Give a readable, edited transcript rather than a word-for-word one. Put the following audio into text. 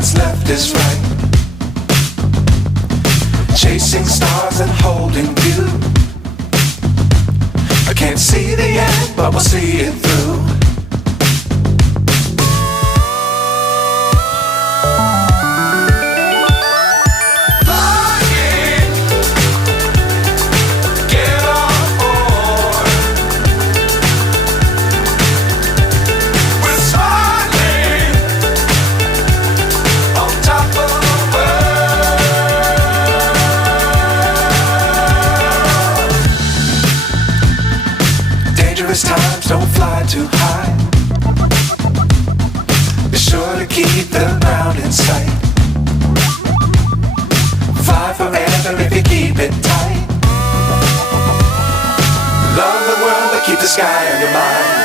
what's left is right. Chasing stars and holding you. I can't see the end, but we'll see it through. Times don't fly too high. Be sure to keep the ground in sight. Fly forever if you keep it tight. Love the world but keep the sky on your mind.